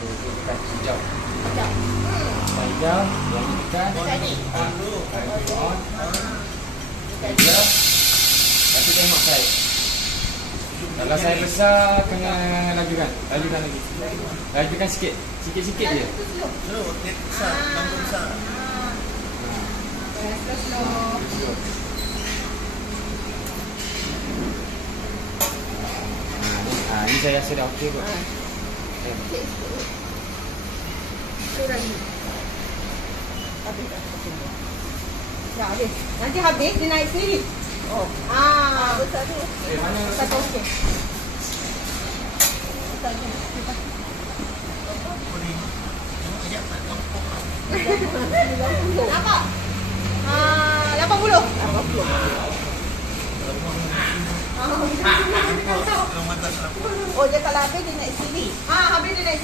Okey, tekan hijau. Sekejap. Hijau, yang ni tekan. Tekan ni. On. Hijau. Tapi tengok saya. Kalau saya besar, kena lajukan. Lajukan lagi. Lajukan sikit. Sikit-sikit je. Slow, dia besar, lampu besar. Slow. Ini saya rasa dah okey kot. Habis dah. Dah habis. Nanti habis dia naik sendiri. Oh. Besar tu. Mana? Satu okey. Nampak? 80. 80. Oh, dia kalau habis dia naik sini. Habis dia naik